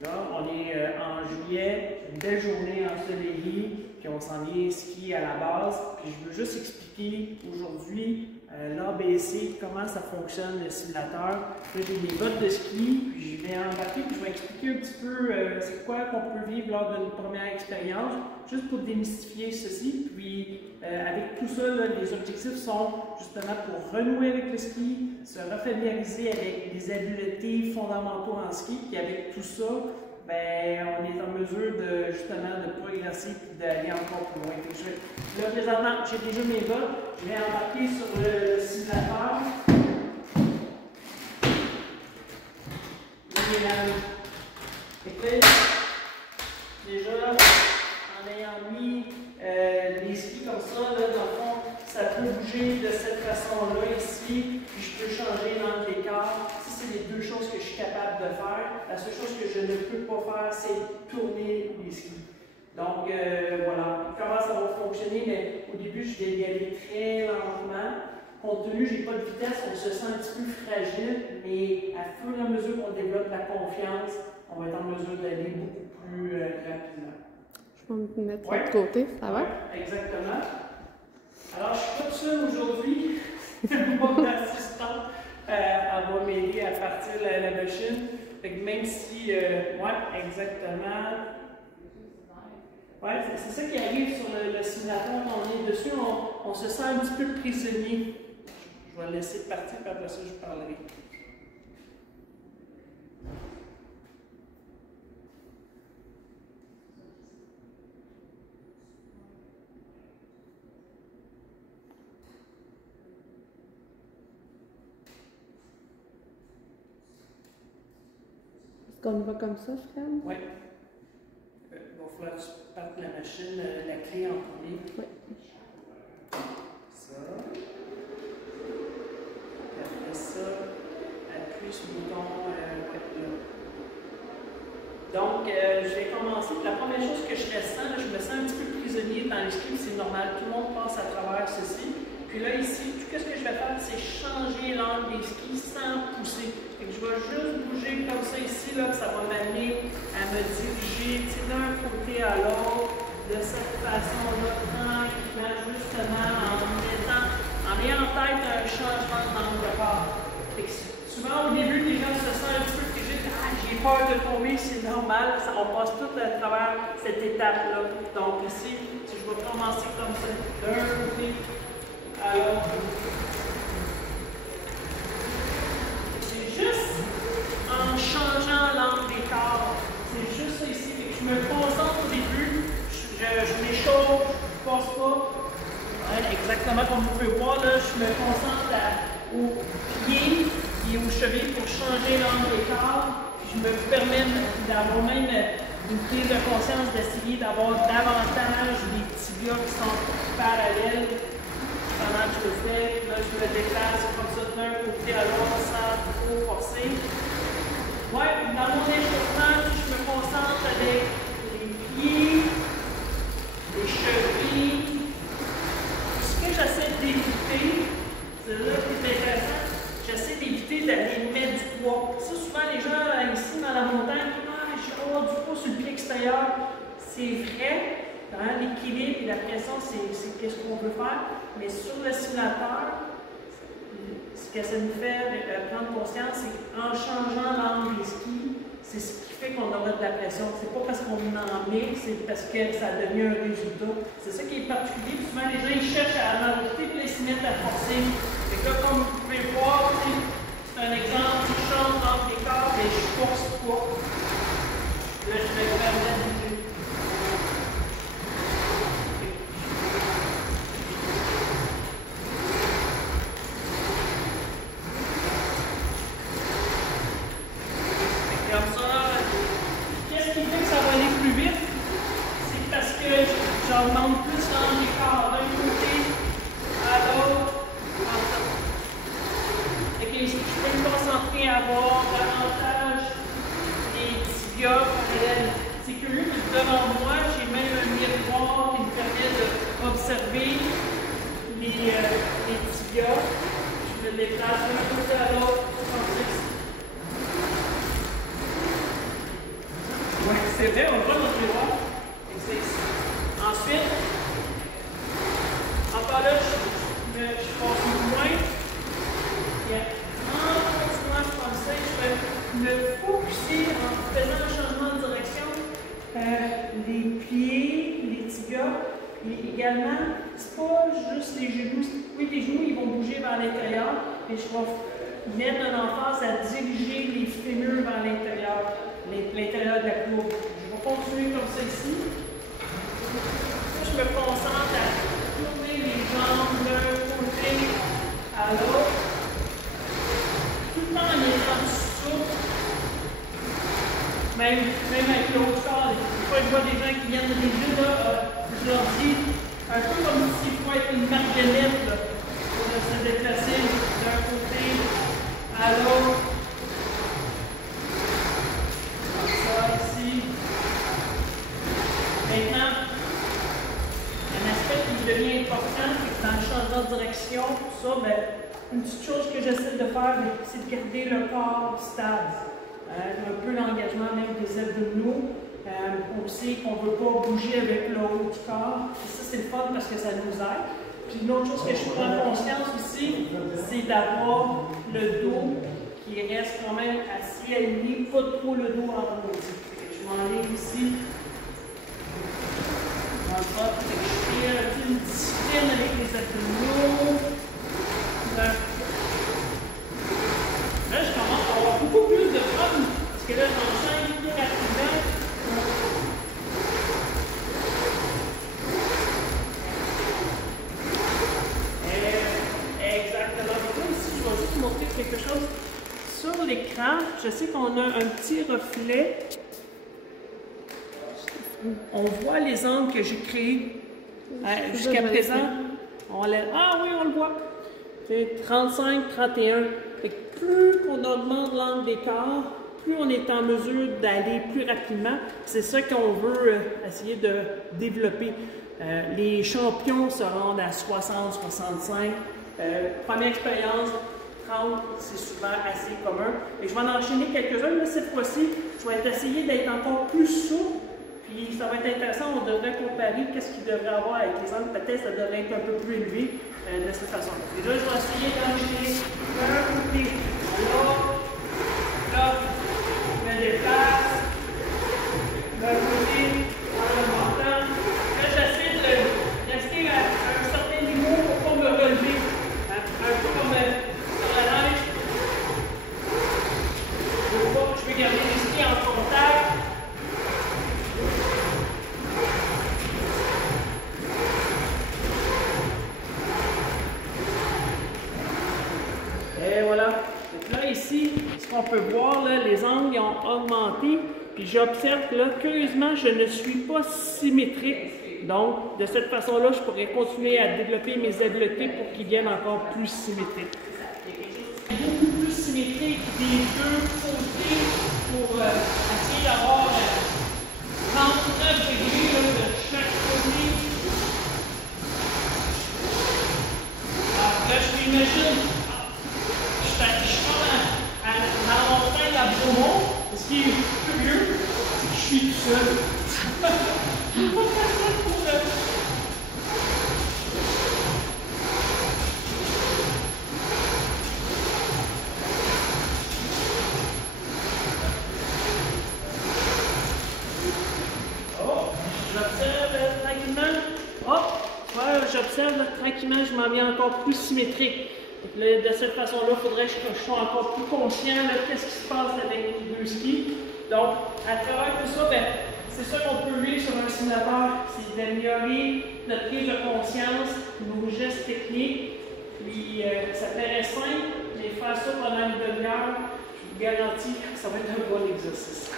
Là, on est en juillet, une belle journée ensoleillée, puis on s'en vient skier à la base. Puis je veux juste expliquer aujourd'hui l'ABC, comment ça fonctionne le simulateur. Là, j'ai des bottes de ski, puis je vais embarquer, puis je vais expliquer un petit peu c'est quoi qu'on peut vivre lors d'une première expérience, juste pour démystifier ceci. Puis avec tout ça, là, les objectifs sont justement pour renouer avec le ski, se refamiliariser avec les habiletés fondamentaux en ski, puis avec tout ça, ben, on est en mesure de justement de progresser et d'aller encore plus loin. Là, présentement, j'ai déjà mes bottes, je vais embarquer sur le simulateur. Déjà, en ayant mis les skis comme ça, là, dans le fond, ça peut bouger de cette façon-là ici, puis je peux changer l'angle d'écart. Ça, c'est les deux choses que je suis capable de faire. La seule chose que je ne peux pas faire, c'est tourner les skis. Donc, voilà, comment ça va fonctionner, mais au début, je vais y aller très lentement. Compte tenu que je n'ai pas de vitesse, on se sent un petit peu fragile, mais à fur et à mesure qu'on développe la confiance, on va être en mesure d'aller beaucoup plus rapidement. Je vais me mettre de côté, ça va? Exactement. Alors, je ne suis pas tout seul aujourd'hui. Mon assistante, elle va m'aider à partir la machine. Fait que même si, exactement. Ouais, c'est ça qui arrive sur le simulateur quand on est dessus, on se sent un petit peu prisonnier. Je vais laisser partir, puis après ça, je parlerai. Est-ce qu'on y va comme ça, Fred? Oui. Il va falloir que tu partes la machine, la clé en premier. Oui. Ça. Et après ça, appuie sur le bouton là. Donc, je vais commencer. La première chose que je ressens, je me sens un petit peu prisonnier dans les skis, c'est normal, tout le monde passe à travers ceci. Puis là, ici, tout ce que je vais faire, c'est changer l'angle des skis sans pousser. Fait que je vais juste bouger comme ça ici, là, ça va m'amener à me diriger d'un côté à l'autre, de cette façon-là, tranquillement, justement, en ayant en tête un changement d'angle de part. Souvent, au début, les gens se sentent un petit peu frigides. Ah, j'ai peur de tomber, c'est normal. On passe tout à travers cette étape-là. Donc ici, si je vais commencer comme ça, d'un côté à l'autre. C'est juste en changeant l'angle des corps. C'est juste ça ici. Je me concentre au début, je m'échauffe, je ne passe pas. Ouais, exactement comme vous pouvez voir, là, je me concentre aux pieds et aux chevilles pour changer l'angle des corps. Je me permets d'avoir même une prise de conscience d'essayer d'avoir davantage des tibias qui sont parallèles pendant que je le fais. Là, je me déplace comme ça d'un côté à l'autre sans trop forcer. Ouais, dans mon échauffement, je me concentre avec les pieds, les chevilles. Ce que j'essaie d'éviter, c'est là qui est intéressant, j'essaie d'éviter d'aller mettre du poids. Ça, souvent, les gens ici dans la montagne, je vais avoir du poids sur le pied extérieur. C'est vrai, hein, l'équilibre et la pression, c'est ce qu'on veut faire. Mais sur le simulateur, ce que ça nous fait prendre conscience, c'est qu'en changeant l'angle des skis, c'est ce qui fait qu'on aura de la pression. C'est pas parce qu'on en met, c'est parce que ça devient un résultat. C'est ça qui est particulier. Souvent, les gens ils cherchent à en rajouter puis ils se mettent à forcer. Et là, comme vous pouvez voir, c'est un exemple, je change l'angle des corps, mais je force pas. Là, je vais me permettre de bouger. Comme ça, qu'est-ce qui fait que ça va aller plus vite? C'est parce que j'augmente plus l'angle des corps d'un côté à l'autre. Et que je peux me concentrer à avoir davantage des tibias parallèles. C'est curieux que devant moi, j'ai même un miroir qui me permet d'observer les tibias. Je me déplace d'un côté à l'autre pour sentir. Ouais, c'est vrai, on le voit dans le miroir. Et c'est ici. Ensuite, encore là, je passe moins. Et en continuant comme ça, je vais me focusser en faisant un changement de direction. Les pieds, les tibias, et également, c'est pas juste les genoux. Oui, les genoux, ils vont bouger vers l'intérieur, mais je vais mettre un emphase à diriger les fémurs vers l'intérieur, l'intérieur de la courbe. Je vais continuer comme ça ici. Je me concentre à tourner les jambes d'un côté à l'autre, tout le temps en étant souple. Même avec l'autre corps, des fois je vois des gens qui viennent de l'église, je leur dis, un peu comme s'il faut être une marionnette là, pour se déplacer d'un côté à l'autre. Comme ça, ici. Maintenant, un aspect qui devient important, c'est que dans le changement de direction, tout ça, ben, une petite chose que j'essaie de faire, c'est de garder le corps stable. Un peu l'engagement même des abdominaux. On sait qu'on ne veut pas bouger avec le haut du corps. Et ça, c'est le fun parce que ça nous aide. Puis une autre chose que je prends conscience aussi, c'est d'avoir le dos qui reste quand même assez aligné, pas trop le dos arrondi. Je m'enligne ici. Je fais une discipline avec les abdominaux. Là, je commence à avoir beaucoup plus de fun, parce que là, j'enchaîne plus rapidement. Exactement. Donc, ici, je vais juste vous montrer quelque chose. Sur l'écran, je sais qu'on a un petit reflet. On voit les angles que j'ai créés jusqu'à présent. Ah oui, on le voit. C'est 35, 31. Fait que plus on augmente l'angle d'écart, plus on est en mesure d'aller plus rapidement. C'est ça qu'on veut essayer de développer. Les champions se rendent à 60, 65. Première expérience, 30, c'est souvent assez commun. Et je vais en enchaîner quelques-uns, mais cette fois-ci, je vais essayer d'être encore plus souple. Puis ça va être intéressant, on devrait comparer qu'est-ce qu'il devrait avoir avec les angles. Peut-être ça devrait être un peu plus élevé de cette façon-là. Et là, je vais essayer d'enchaîner d'un côté à l'autre. Là, je me déplace. D'un côté, en le montant. Là, j'essaie de rester à un certain niveau pour ne pas me relever. Un peu comme sur la neige. Je vais garder les skis en contact. Et voilà. Donc là, ici, ce qu'on peut voir, là, les angles ont augmenté. Puis j'observe que là, curieusement, je ne suis pas symétrique. Donc, de cette façon-là, je pourrais continuer à développer mes habiletés pour qu'ils deviennent encore plus symétriques. Beaucoup plus symétrique des deux côtés pour essayer d'avoir 39 degrés là, de chaque côté. Alors, là, je m'imagine. Je suis dans mon train à Beaumont. Ce qui est curieux, c'est que je suis tout seul. Je ne peux pas faire ça pour eux. Oh, j'observe tranquillement. Oh, ouais, j'observe tranquillement, je m'en viens encore plus symétrique. De cette façon-là, il faudrait que je sois encore plus conscient de ce qui se passe avec les deux skis. Donc, à travers tout ça, ben, c'est ça qu'on peut vivre sur un simulateur, c'est d'améliorer notre prise de conscience, nos gestes techniques. Puis, ça paraît simple, mais faire ça pendant une demi-heure, je vous garantis que ça va être un bon exercice.